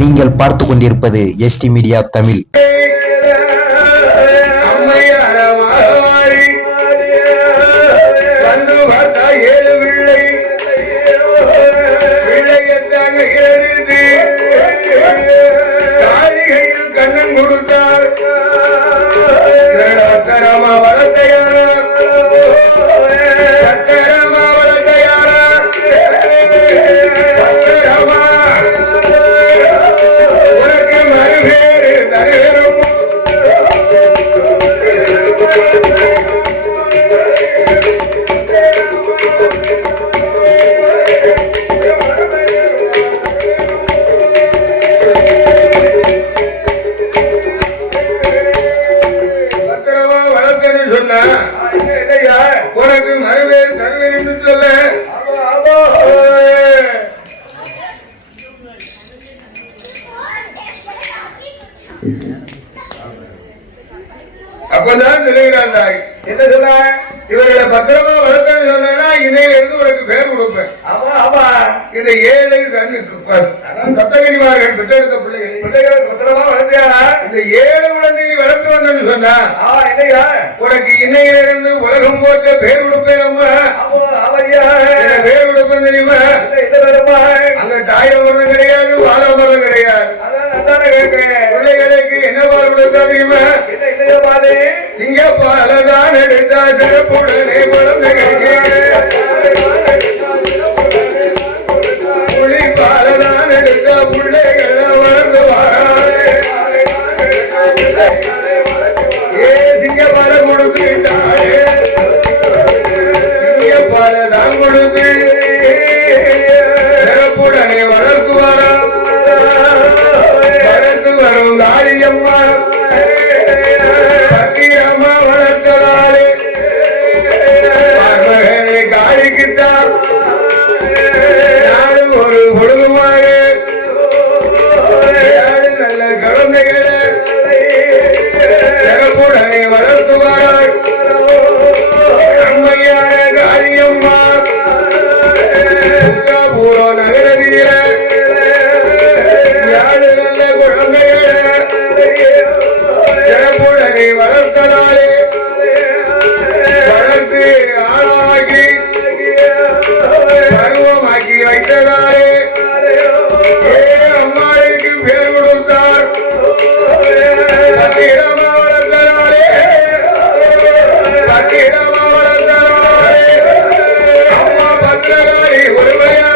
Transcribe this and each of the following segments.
நீங்கள் பார்த்து கொண்டிருப்பது எஸ்டி மீடியா தமிழ். அப்பதான் சொல்லுகிறாள், என்ன சொன்ன, இவர்களை பத்திரமா வளர்க்கன்னு சொன்னா இன்னையில இருந்து உனக்கு பேர் கொடுப்பேன். இந்த ஏழு கண்ணுக்கு சப்தகனிமார்கள் பெற்றெடுத்த பிள்ளைகள் பத்திரமா வளர்த்தியாரா? இந்த ஏழு குழந்தை நீ வளர்த்து வந்தன்னு சொன்னா உனக்கு இன்னையில இருந்து உலகம் போட்ட பேர் கொடுப்பேன். அம்மா பேர் கொடுப்பேன் தெரியுமா? அங்க தாய மரம் கிடையாது, வாழ மரம் கிடையாது. பிள்ளைகளுக்கு என்ன பால் கொடுத்தா தெரியுமா? சிங்கப்பாலதான் எடுத்தா சிறப்புடனே குழந்தைகளுக்கு புலிப்பாலதான் எடுத்தா பிள்ளைகளை வளர்ந்து வாழ. ஏ சிங்கப்பால கொடுத்துட்டாளே, சிங்கப்பாலதான் கொடுத்து சிறப்புடனே வளர்த்துவாரா. வளர்த்து வரும் காளியம்மா பத்திரமா வளர்த்ததாலே மகனை காளிக்குத்தான் நானும் ஒரு பொழுதுமாக நல்ல குழந்தைகளை சிறப்புடனே வளர்த்துவார். அம்மையான காளியம்மா பூரோ நகரதியில யாரு நல்ல குழந்தைகளை சிறப்புடனே வளர்த்ததாலே வளர்த்து ஆளாகி பருவமாக்கி வைத்ததாலே அம்மாளுக்கு பேர் கொடுத்தார். பத்திரமா வளர்த்ததாலே, பத்திரமா வளர்த்ததாலே அம்மா பத்திரகாரி ஒருமையா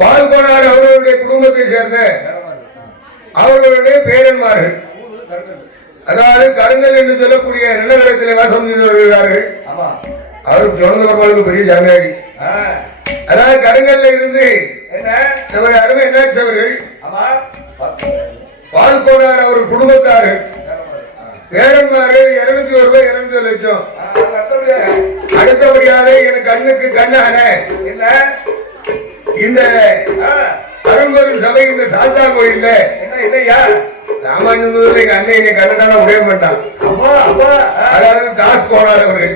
பால்கோனார் அவர்களுடைய குடும்பத்தை சேர்ந்த அவர்களுடைய பேரன்மார்கள், அதாவது கருங்கல் என்று சொல்லக்கூடிய நிலவரத்தில் வாசம் செய்து வருகிறார்கள். அவருக்கு சொன்னவர்களுக்கு பெரிய ஜாமியாடி. அதாவது கருங்கல்ல இருந்து நமது அருமை என்னாச்சு அவர்கள் பால்கோனார் அவர் குடும்பத்தார்கள் பேரன்மார்கள் 201 ரூபாய் 200 லட்சம். அடுத்தபடியாக எனக்கு கண்ணுக்கு கண்ணான இந்த அரும்பெரும் சபை இந்த சாத்தான் கோயில்ல ராமானுஜன் எங்க அண்ணன் என்னை கண்ணனால உடைய மாட்டான். அதாவது தாஸ் போனார் அவர்கள்.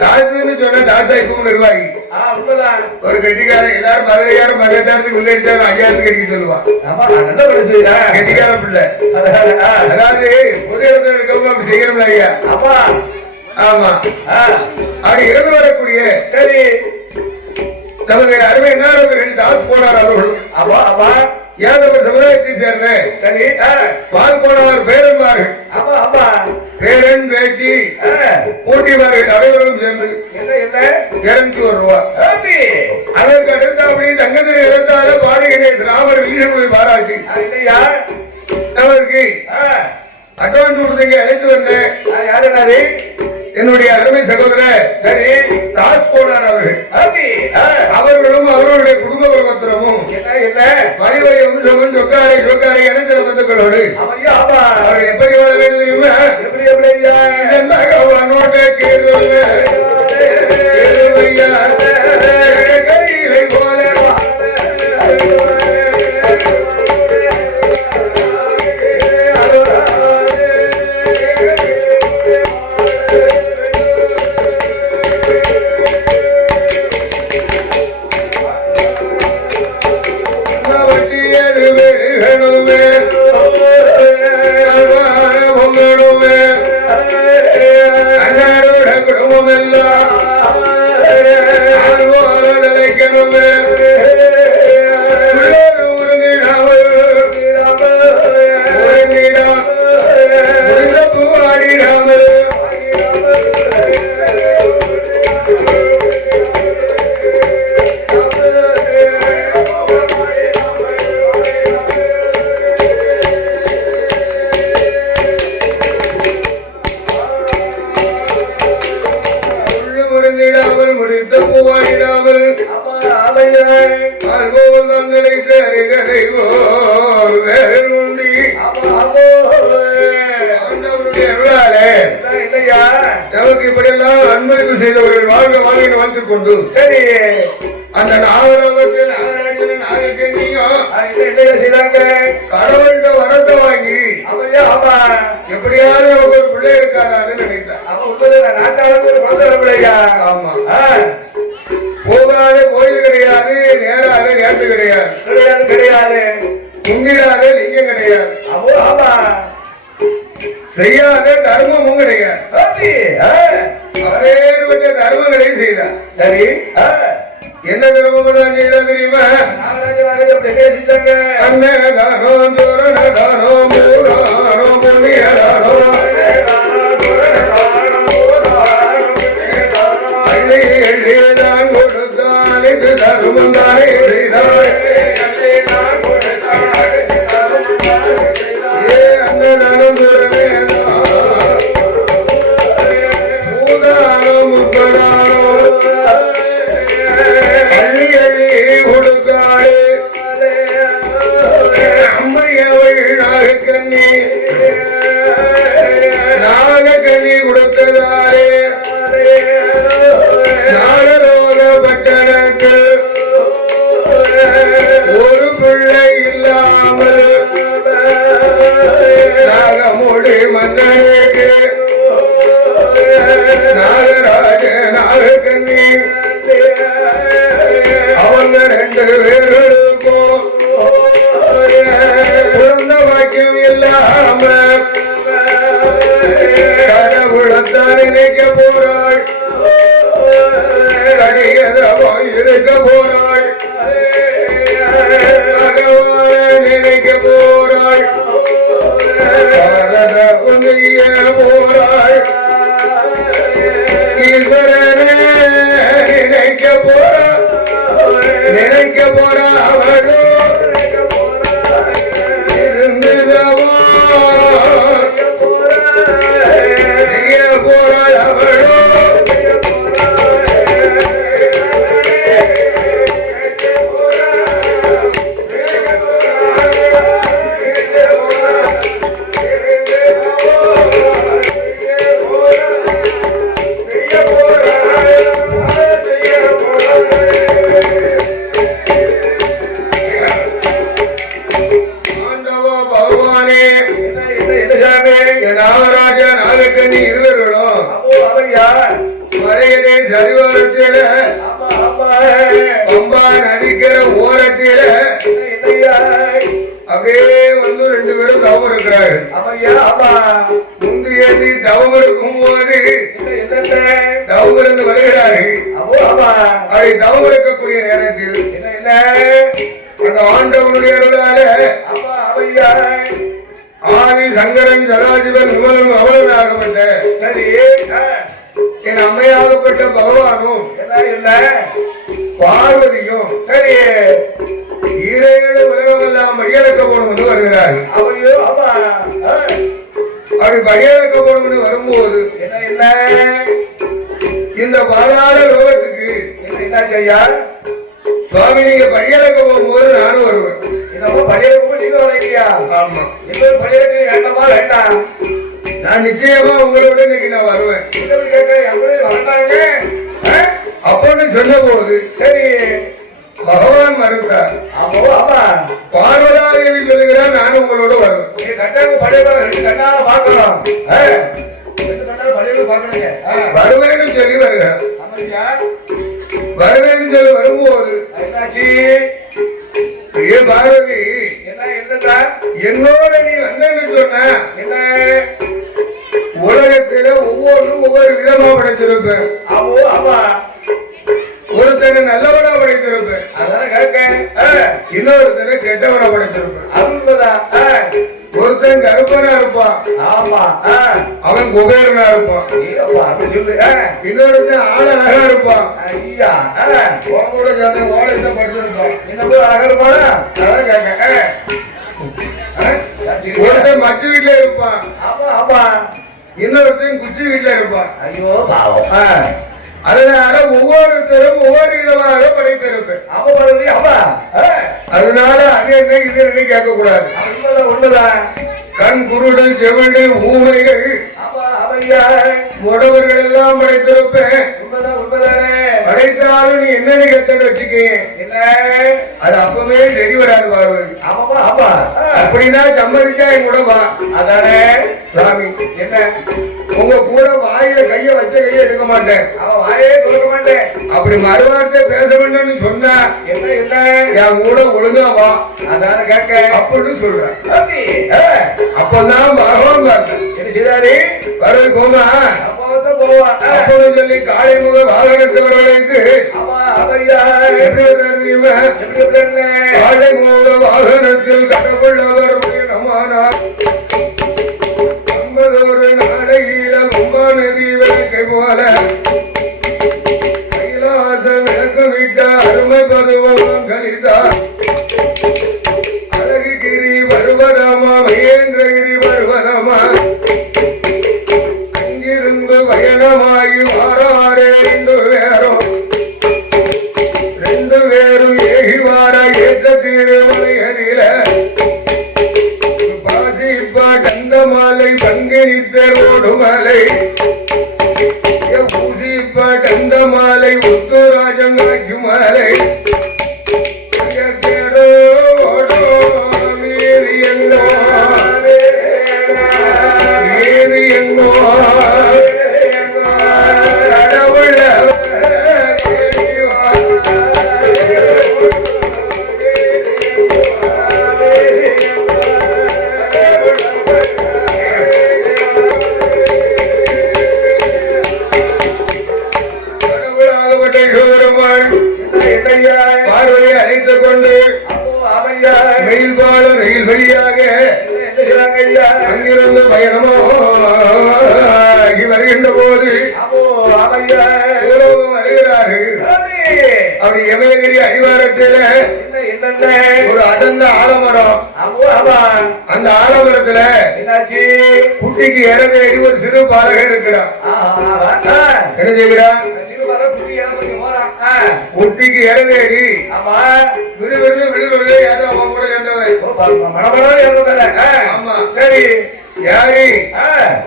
தாசுன்னு சொன்ன தாசாய்க்கும் நிர்வாகி ஒரு கெட்டிக்காரன். எல்லாரும் மதுரையாரும் மதுரையாரத்துக்கு உள்ள அடிச்சாரு 5000 கடிக்க சொல்லுவான். கெட்டிக்கார பிள்ளை. அதாவது பொது இடத்துல இருக்கவங்க அப்படி செய்யணும்ல ஐயா. ஆமா அப்படி இறந்து வரக்கூடிய நமது அருமை என்னார்கள் தாஸ் போனார் அவர்கள் யாதவர் சமுதாயத்தை சேர்ந்த பால்கோனார் பேரன்மார்கள், பேரன் பேட்டி போட்டிமார்கள் அனைவரும் சேர்ந்து 201 ரூபாய். அதற்கு அடுத்த அப்படி தங்கத்தில் இறந்தால பாடுகிற ராமர் வீரர்களை பாராட்டி நமக்கு அட்வான்ஸ் கொடுத்தீங்க அழைத்து வந்தேன். என்னுடைய அருமை சகோதரர் தாஸ் போனார் அவர்களும் அவர்களுடைய குடும்ப குடும்பத்தினமும் வழிவழி வம்சமும் சொக்காரை சொக்காரை இணைந்த பந்துக்களோடு அவர்கள் எப்படி வாழ வேண்டும் கையிலை போல நமக்கு இப்படியெல்லாம் அன்பளிப்பு செய்தவர்கள் வாழ்க வாழ்க வாழ்த்துக் கொண்டு அந்த நாகலோகத்தில் நாகராஜன் கடவுள்கிட்ட வரத்தை வாங்கி எப்படியாவது நமக்கு ஒரு பிள்ளை இருக்காதான்னு நினைத்தார். ஆமா போகாத கோயில் கிடையாது, நேராத நேற்று கிடையாது, கும்பிடாத லிங்கம் கிடையாது, செய்யாத தர்மமும் கிடையாது. வேறுபட்ட தர்மங்களை செய்தார். சரி என்ன தர்மம் தான் செய்தா தெரியுமா? அன்னதானோ ஜோரணதானோ மூலானோ புண்ணியதானோ தான் கொடுத்தால் இது தர்மம் தானே செய்தார். அன்னதானம் நாகக்கனி கொடுத்ததாரே நாகலோக பட்டணத்தில் ஒரு பிள்ளை இல்லாமல் நாகமுடி மன்னனுக்கு நாகராஜ நாகக்கனி அவங்க 2 பேருக்கும் குழந்த வாக்கியம் இல்லாம கடவுளத்தான் நினைக்க போறாள், கடிகதமாய் இருக்க போறாள், பகவான நினைக்க போறாள், போறாள், ஈஸ்வரனை நினைக்க போறாள், நினைக்க போற அவளோ இருந்ததவோ செய்ய போறாள் அவளோ நாகராஜா நாகக்கண்ணி இருவர்களும் மலையிலே சரிவாரத்தில பம்பா நதிக்கிற ஓரத்தில அப்படியே வந்து 2 பேரும் தவம் இருக்கிறார்கள். முந்தையதி தவம் இருக்கும் போது தவம் இருந்து வருகிறார்கள். அதை தவம் இருக்கக்கூடிய நேரத்தில் அந்த ஆண்டவனுடைய அருளால ஆதி சங்கரன் சதாசிவன் விமலன் அவனாகப்பட்ட என் அம்மையாகப்பட்ட பகவானும் பார்வதியும் ஈரேழு உலகமெல்லாம் படியளக்க போடும் என்று வருகிறார்கள். அப்படி படியளக்க போடும் என்று வரும்போது இந்த பாதாள லோகத்துக்கு என்ன செய்யா சுவாமி நீங்க படியளக்க போகும்போது நானும் வருவேன். நான் நிச்சயமா உங்களோட இன்னைக்கு நான் வருவேன் அப்படின்னு சொன்ன போது சரி பகவான் மறுத்தார். பார்வதாதேவி சொல்லுகிறார் நானும் உங்களோட வருவேன். வருவேன்னு சொல்லி வருகிறார். வருவேன்னு சொல்லி வரும்போது பார்வதி என்னோட நீ வந்தேன்னு சொன்ன உலகத்தில ஒவ்வொன்றும் ஒவ்வொரு விதமா படைத்திருப்பேன். ஒருத்தனை நல்லவனா படைத்திருப்பேன், இன்னொருத்தனை கெட்டவனா படைத்திருப்பேன். ஒருத்தன் கருப்பனா இருப்பான், அவன் குபேரனா இருப்பான். இன்னொருத்தன் ஆளழகா இருப்பான், உங்களோட சேர்ந்து ஓடத்தை படுத்திருப்பான். ஒருத்தன் மச்சு வீட்டுல இருப்பான், இன்னொருத்தன் குச்சி வீட்டுல இருப்பான். அதனால ஒவ்வொருத்தரும் ஒவ்வொரு விதமாக படைத்திருப்பேன். அதனால அது என்ன இது என்ன கேட்க கூடாது. கண் குருடல் செவடு ஊமைகள் முடவர்கள் எல்லாம் படைத்திருப்பேன். படைத்தாலும் நீ என்னன்னு கேட்ட வச்சுக்க அது அப்பவே தெரி வராது பார்வதி. அப்படின்னா சம்மதிச்சா என் கூட வா. அதானே சாமி என்ன உங்க கூட வாயில கைய வச்ச கைய எடுக்க மாட்டேன், அவன் வாயே கொடுக்க மாட்டேன். அப்படி மறுவார்த்தை பேச வேண்டும்னு சொன்னா என்ன இல்ல என் கூட ஒழுங்கா வா அதான கேட்க அப்படின்னு சொல்றேன். அப்பதான் பகவான் பார்த்தேன் என்ன செய்தாரு வரது போமா அப்பன்னு சொல்லி காளை முக வாகனத்தவர்களுக்கு காளை முக வாகனத்தில் கடவுள்ளவர் நமானார். ஒரு நாளையில கும்பா நதி விளக்கை போல கைலாச விளக்க விட்ட அருமை பருவம் கழித்தார். அழகுகிரி வருவதமா மகேந்திரகிரி வருவதமா அங்கிருந்து பயணமாகி வாராரே 2 பேரும் ஏகி வார ஏற்ற திருமலைகளில மாலை பங்கினித்தரோடு மலை பூசிப்பட்ட மாலை உத்துராஜங்காய்க்கு மலை பார்வையை அழைத்துக் கொண்டு ரயில் ரயில் வழியாக அங்கிருந்து பயணமாகி வருகின்ற போது வருகிறார்கள். அப்படி எமயகிரி அடிவாரத்துல ஒரு அடர்ந்த ஆலமரம். அந்த ஆலமரத்துல குட்டிக்கு இறந்தேடி ஒரு சிறு பாலகன் இருக்கிறான். என்ன செய்கிறான்? குட்டிக்கு இறந்தேடி விறுவிறு விழுவிழு யாரும் அவன் கூட சேர்ந்தவன். ஆமா சரி. யாரு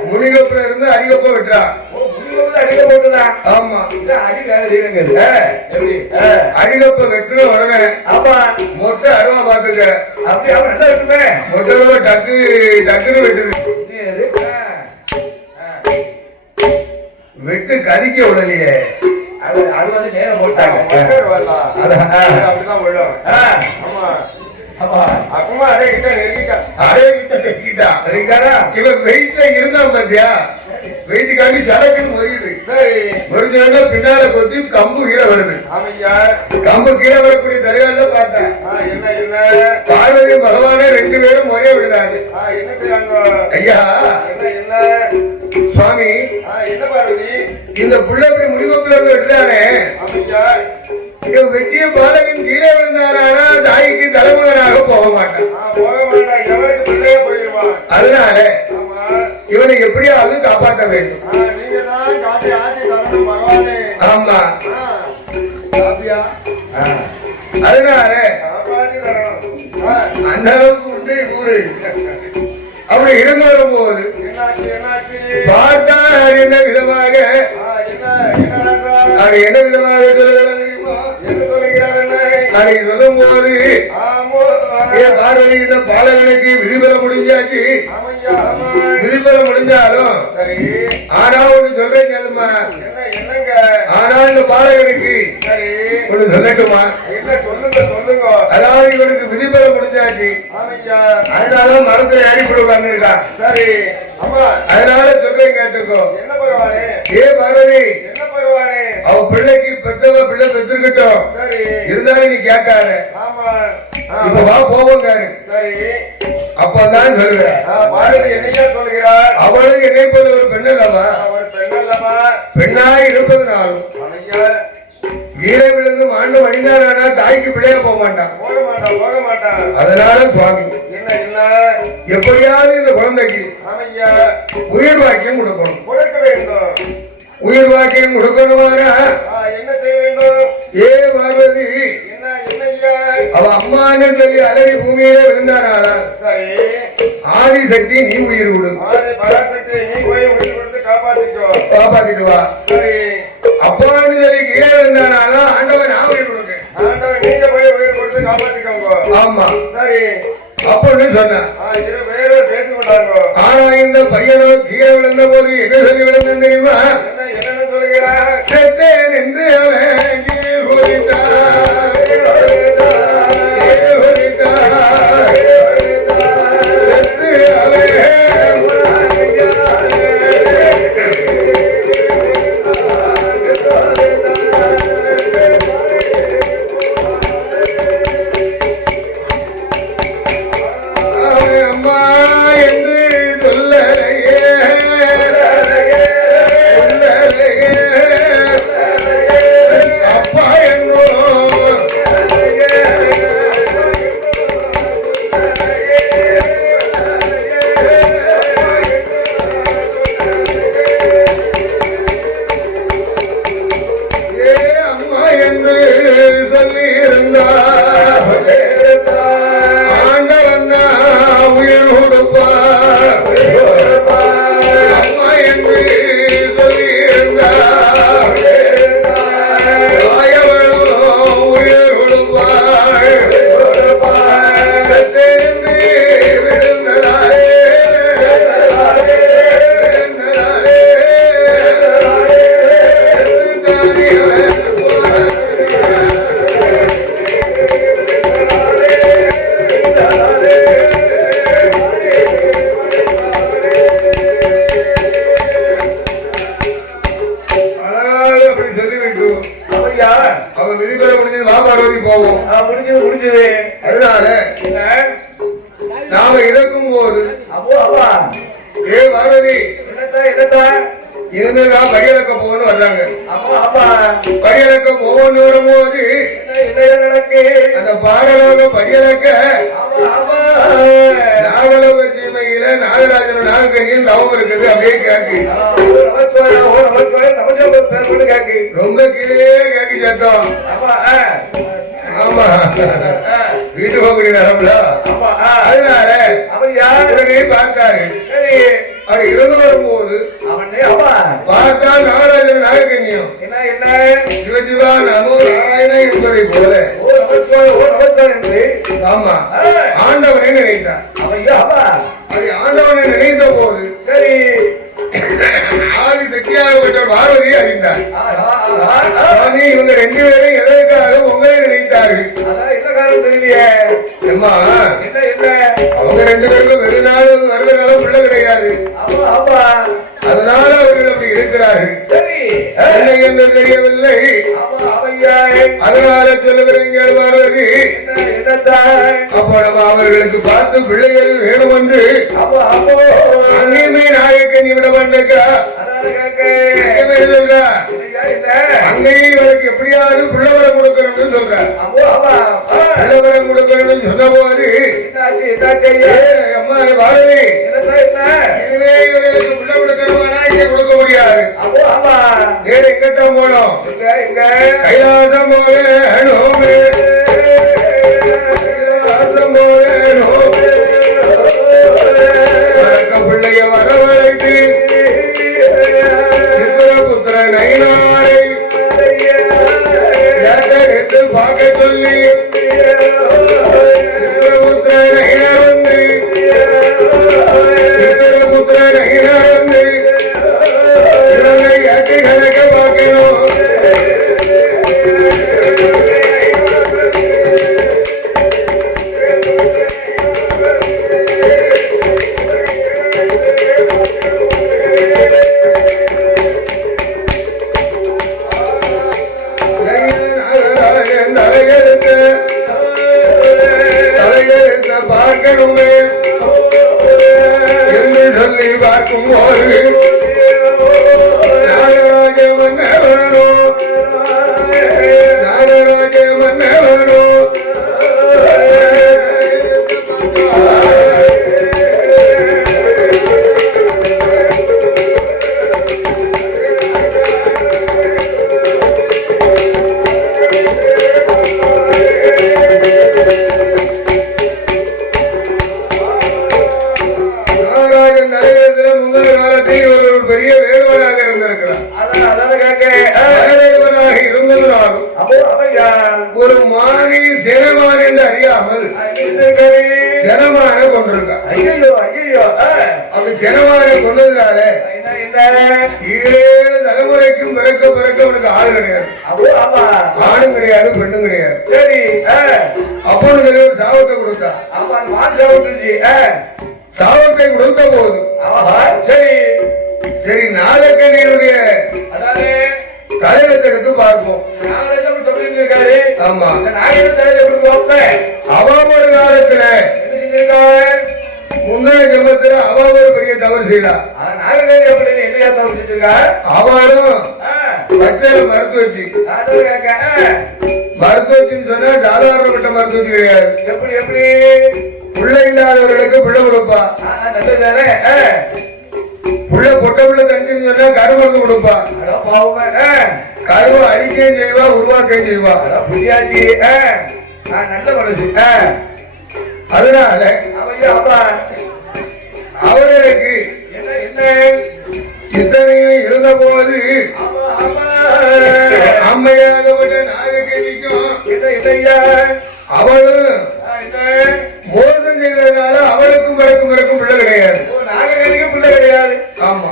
முனிகப்புல இருந்து அடிகப்ப விட்டுறான். ஆமா அடிகப்ப வெட்டுன உடனே மொட்டை அருவா பாத்துக்க. மொட்டை அருவா டக்கு டக்குன்னு வெட்டுது. வெட்டு கதிக்க விடலையே. இருந்தான் பாத்தியா? வெயிட் காண்டி சடக்குன்னு மொழியுது. மொழிஞ்சா பின்னால கொத்தி கம்பு கீழே வருது. கம்பு கீழே வரக்கூடிய தரையால பார்த்தேன். பார்வதி பகவானே ரெண்டு பேரும் ஒரே விடுறாங்க. ஐயா சுவாமி இந்த புள்ள இப்படி முடிவப்புல இருந்து விடுறானே, வெட்டிய பாலகன் கீழே விழுந்தானா தாய்க்கு தலைமகனாக போக மாட்டான். அதனால இவனை எப்படியாவது காப்பாற்ற வேண்டும். ஆமா அதனால அந்த அளவுக்கு உண்டை கூறு. அப்படி இருந்து வரும்போது பார்த்தால் என்ன விதமாக என்ன விதமாக அதை சொல்லும் போது பார்வதி இந்த பாலகனுக்கு விதிபெற முடிஞ்சாச்சு. விதிபெற முடிஞ்சாலும் ஆனா ஒண்ணு சொல்றேன் கேளுமா. ஆனா இந்த பாலகனுக்கு ஒண்ணு சொல்லட்டுமா? அதாவது இவனுக்கு விதிபெற முடிஞ்சாச்சு. அதனால மரத்துல அடிப்படு உட்கார்ந்துருக்கான். அதனால சொல்றேன் கேட்டுக்கோ. ஏ பார்வதி அவ பிள்ளைக்கு பெத்தவ பிள்ளை பெற்றிருக்கட்டும். இருந்தாலும் நீ கேட்காத. இப்ப வா போவோங்காரு. அப்பதான் சொல்லுகிறேன். அவளும் என்னை போல ஒரு பெண்ணல்லவா? பெண்ணாய் இருப்பதுனாலும் கீழே விழுந்து மாண்டு மணிந்தானா தாய்க்கு பிள்ளைய போக மாட்டான். அதனால சுவாமி எப்படியாவது இந்த குழந்தைக்கு உயிர் வாக்கியம் கொடுக்கணும். உயிர் வாக்கியம் கொடுக்கணுமானா என்ன செய்ய வேண்டும்? ஏ பார்வதி அவ அம்மான்னு சொல்லி அலறி பூமியில விழுந்தானால ஆதிசக்தி நீ உயிர் விடு. காப்பாத்திட்டு வா. அப்பான்னு சொல்லி கீழே விழுந்தானால ஆண்டவன் நான் உயிர் கொடுக்க. ஆமா சரி அப்படின்னு சொன்ன. ஆனா இந்த பையனோ கீழே விழுந்த போது என்ன சொல்லி விழுந்தேன் தெரியுமா? செத்தேன் என்று அவன் நாம இருக்கும் போது ஏ பார்வதி இனிமேதான் படியலக்க போகணும்னு வர்றாங்க. ஆமா ஆமா படியலக்க போகணும்னு வரும்போது என்ன நடக்கு அந்த பாரலோக படியலக்க ஆமா ஆமா நாகலோக சீமையில நாகராஜனோட நாகக்கனியும் தவம் இருக்குது. அப்படியே கேக்கு ரொம்ப கீழே கேக்கு சத்தம். ஆமா வீட்டு போகக்கூடிய நேரம்ல அதனால உடனே பார்த்தாரு. அது இறந்து வரும்போது பார்த்தா நாகராஜன் நாகக்கன்னியம் சிவசிவா நமோ நாராயண என்பதை போல ஆமா ஆண்டவனை நினைத்தார். அது ஆண்டவனை நினைத்த போது சரி ஆதி சக்தியாகப்பட்ட பார்வதியை அறிந்தார். சுவாமி இவங்க ரெண்டு பேரும் எதற்காக உங்களை நினைத்தார்கள்? என்ன காரணம் தெரியலையே. அம்மா என்ன என்ன அவங்க ரெண்டு பேருக்கும் வெகு நாள் வருட காலம் பிள்ளை கிடையாது. ஆமா ஆமா அதனால அவர்கள் அப்படி இருக்கிறார்கள். சரி என்ன என்று தெரியவில்லை. ஆமா அவையா அதனால சொல்லுகிறீங்க பார்வதி. என்னத்தான் அப்போ நம்ம அவர்களுக்கு பார்த்து பிள்ளைகள் வேணும் என்று ஆமா ஆமா அங்கேயுமே நாயக்கன் விட மாட்டேக்கா அங்கேயும் இவருக்கு எப்படியாவது பிள்ளைவரம் கொடுக்கணும்னு சொல்ற. பிள்ளைவரம் கொடுக்கணும்னு சொன்ன போது அம்மா பாரதி இதுவே இவர்களுக்கு பிள்ளை கொடுக்கணுமானா இங்க கொடுக்க முடியாது. வேற எங்கத்தான் போனோம் கைலாசம் போகணும் கைலாசம் போகணும் பிள்ளைய வரவழைத்து சித்திரபுத்திர நயினாரை எடுத்து பார்க்க சொல்லி சித்திரபுத்திர நயினார் வந்து சித்திரபுத்திர நயினார் வந்து இவனை எட்டு கணக்க பார்க்கணும். தலையெழுத்த பார்க்கணுமே என்று சொல்லி பார்க்கும் போது நாகராஜ மன்னவனோ நாகராஜ மன்னவனோ நாகராஜன் தலைவரத்தில் முந்தைய காலத்தில் ஒரு பெரிய வேடுவனாக இருந்திருக்கிறார். வேடுவனாக இருந்ததுனாலும் ஒரு மாறி செனமான் என்று அறியாமல் செனமான கொண்டிருக்கார். அப்படி செனமான கொண்டதுனால 7 தலைமுறைக்கும் பிறக்க பிறக்க அவனுக்கு ஆள் கிடையாது. ஆணும் கிடையாது பெண்ணும் கிடையாது. சரி அப்பனுக்கு ஒரு சாபத்தை கொடுத்தா. சாபத்தை கொடுத்த போது சரி சரி நாகக்கண்ணியுடைய தலையத்தை எடுத்து பார்ப்போம். ஆமா அவ ஒரு காலத்துல முந்தைய ஜென்மத்துல அவ ஒரு பெரிய தவறு செய்தா. அவளும் பச்சையில மருத்துவச்சி. மருத்துவச்சின்னு சொன்னா சாதாரணப்பட்ட மருத்துவச்சி கிடையாது. எப்படி எப்படி பிள்ளை இல்லாதவர்களுக்கு பிள்ளை கொடுப்பா. பிள்ளை பொட்ட பிள்ளை தனிச்சுன்னு சொன்னா கருமருந்து கொடுப்பா. கருவை அழிக்கையும் செய்வா உருவாக்கையும் செய்வா. நல்ல மனசு. அதனால அவர்களுக்கு இத்தனையும் இருந்த போது அம்மையாகப்பட்ட நாகக்கேணிக்கும் அவளும் மோசம் செய்ததுனால அவளுக்கும் பிறக்கும் பிறக்கும் பிள்ளை கிடையாது. பிள்ளை கிடையாது. ஆமா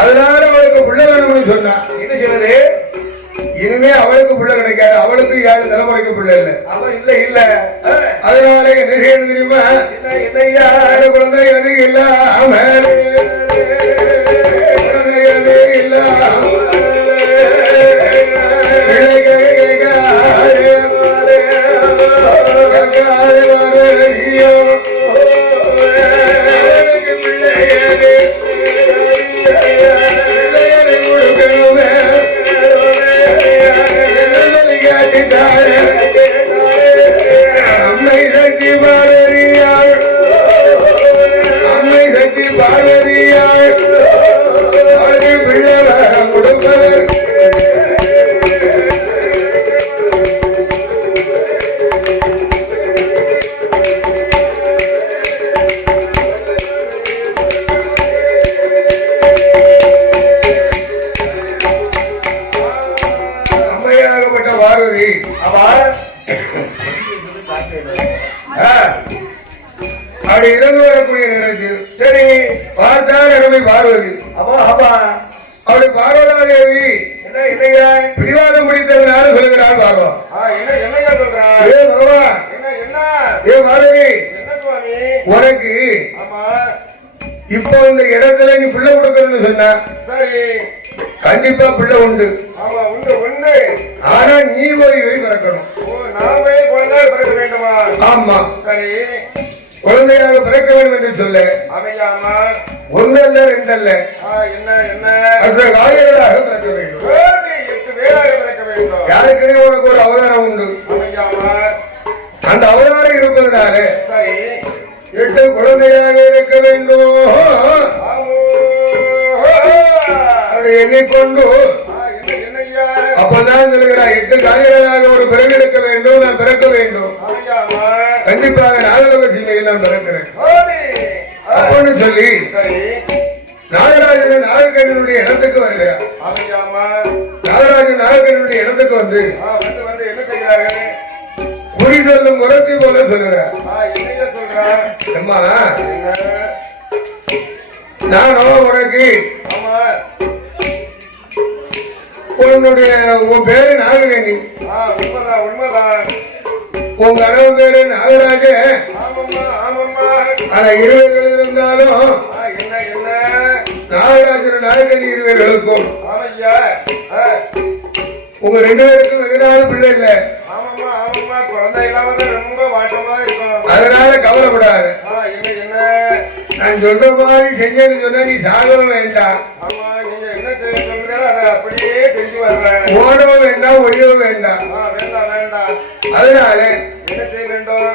அதனால அவளுக்கு பிள்ளை வேணும்னு சொன்னா என்ன செய்வது? இனிமே அவளுக்கு பிள்ளை கிடைக்காது. அவளுக்கு 7 தலைமுறைக்கு பிள்ளை இல்லை. இல்ல இல்ல அதனால என்ன செய்யணும் தெரியுமா? குழந்தை எது இல்லாம ஆமா ஆ, அப்படி இறந்து வரக்கூடிய நேரத்தில் சரி பார்த்தார் அருமை பார்வதி. ஆமா ஆமா அப்படி பார்வதாதேவி என்ன என்னையா பிடிவாதம் பிடித்ததுனால சொல்லுகிறாள் பார்வா. என்னையா சொல்றா ஏ பகவான், என்ன என்ன ஏ பார்வதி, என்ன சுவாமி உனக்கு ஆமா இப்போ இந்த இடத்துல நீ பிள்ளை கொடுக்கணும்னு சொன்ன, சரி கண்டிப்பா பிள்ளை உண்டு. ஆமா உண்டு உண்டு ஆனா நீ போய் பிறக்கணும். ஓ நாமே குழந்தை பிறக்க வேண்டுமா ஆமா, சரி குழந்தையாக பிறக்க வேண்டும் என்று சொல்ல அமையாமா ஒன்னல்ல ரெண்டல்ல என்ன என்ன அந்த காரியங்களாக பிறக்க வேண்டும். 8 பேராக பிறக்க வேண்டும் யாருக்குனே உனக்கு ஒரு அவதாரம் உண்டு. அமையாமா அந்த அவதாரம் இருப்பதனால சரி 8 குழந்தையாக இருக்க வேண்டும். ஆமோ அப்படி எண்ணிக்கொண்டு என்னையா அப்பதான் சொல்லுகிறார், 8 காரியங்களாக ஒரு பிறகு எடுக்க வேண்டும், நான் பிறக்க வேண்டும். அமையாமா கண்டிப்பாக நாகலோக சீமையில் நான் பிறக்கிறேன் ஓடி அப்படின்னு சொல்லி சரி நாகராஜன் நாகக்கண்ணினுடைய இடத்துக்கு வருகிறார். அமையாமா நாகராஜன் நாகக்கண்ணினுடைய இடத்துக்கு வந்து வந்து வந்து என்ன செய்கிறார்கள் குறி சொல்லும் முரத்தி போல சொல்லுகிறார். என்னையா சொல்றா அம்மா, என்ன நானும் உனக்கு ஆமா உன் பேரு நாககண்ணி, உண்மைதான் உண்மைதான் உன் கணவன் பேரு நாகராஜ. ஆமாம்மா ஆமாம்மா ஆனா இருவர்கள் இருந்தாலும் என்ன என்ன நாகராஜன் நாகக்கண்ணி இருவர்களுக்கும் ஆமையா உங்க 2 பேருக்கும் வெகு நாள் பிள்ளை இல்ல. ஆமாம்மா ஆமாம்மா குழந்தை இல்லாம தான் ரொம்ப வாட்டமா இருக்கும் அதனால கவலைப்படாது. என்ன என்ன நான் சொல்ற மாதிரி செஞ்சேன்னு சொன்னா நீ சாகவும் வேண்டாம், ஆமா நீங்க என்ன செய்ய சொல்றீங்களோ அதை அப்படியே செஞ்சு வர்றேன் ஓடவும் வேண்டாம், ஒழியவும் வேண்டாம். வேண்டாம் வேண்டாம் அதனால என்ன செய்ய வேண்டும்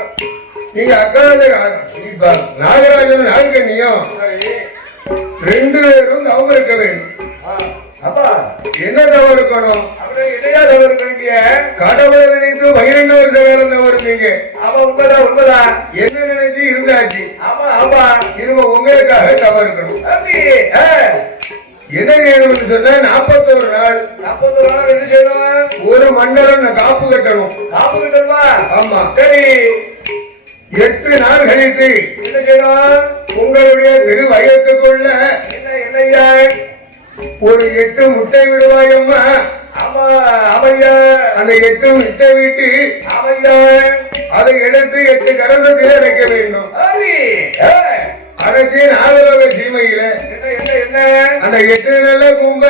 நீங்க அக்காத நாகராஜன் நாகக்கண்ணியும் சரி 2 பேரும் தவம் இருக்க வேண்டும். அப்பா என்ன தவம் இருக்கணும்? அப்படியே இடையா தவறு கணிக்க கடவுளை நினைத்து 12 வருஷ காலம் தவறு இருக்கீங்க. ஆமா உண்மைதான் உண்மைதான் என்ன நினைச்சு இருந்தாச்சு. ஆமா ஆமா இனிமே உங்களுக்காக தவறு இருக்கணும். அப்படி என்ன வேணும்னு சொன்னா 41 நாள் 40 நாள் என்ன செய்யணும் ஒரு மண்டலம் காப்பு கட்டணும். காப்பு கிட்டமா ஆமா, சரி 8 நாள் கழித்து என்ன செய்யணும் உங்களுடைய திரு வயத்துக்குள்ள என்ன என்னையா ஒரு 8 முட்டை விடுவாயம்மா. ஆமா ஆமையா அந்த 8 முட்டை விட்டு ஆமையா அதை எடுத்து 8 கரசத்தில் அடைக்க வேண்டும். அப்படி அடைச்சி நாகலோக சீமையில என்ன என்ன என்ன அந்த 8 நல்ல கும்ப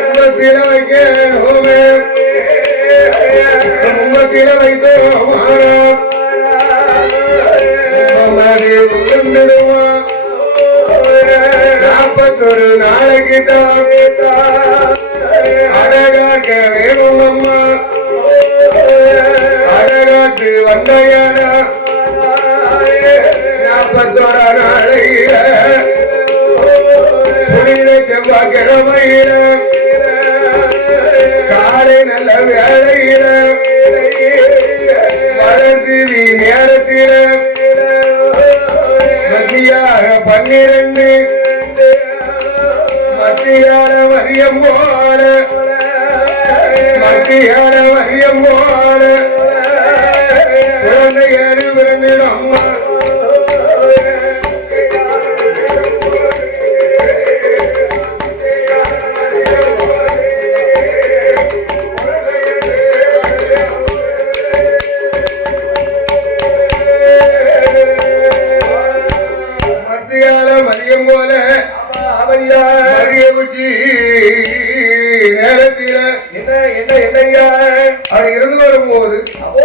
கும்பத்தில வைக்கணுமே, கும்பத்தில வைத்தோம் உருண்டுடுவான். 41 நாளைக்கு தான் அழகாக்க வேணும் அம்மா. அழகாக்கு வந்தையானா 41 நாளையில புனித செவ்வாய்க்கிழமையில காலை நல்ல வேளையில வளர்த்தி நேரத்தில மத்தியாக 12 மத்தியான மதியம் போல மத்தியான மதியம் போல குழந்தையரு பிறந்திடும். மத்தியான மதியம் போல மதிய பூச்சி நேரத்தில என்ன என்ன என்னையா அது இருந்து வரும்போது அப்போ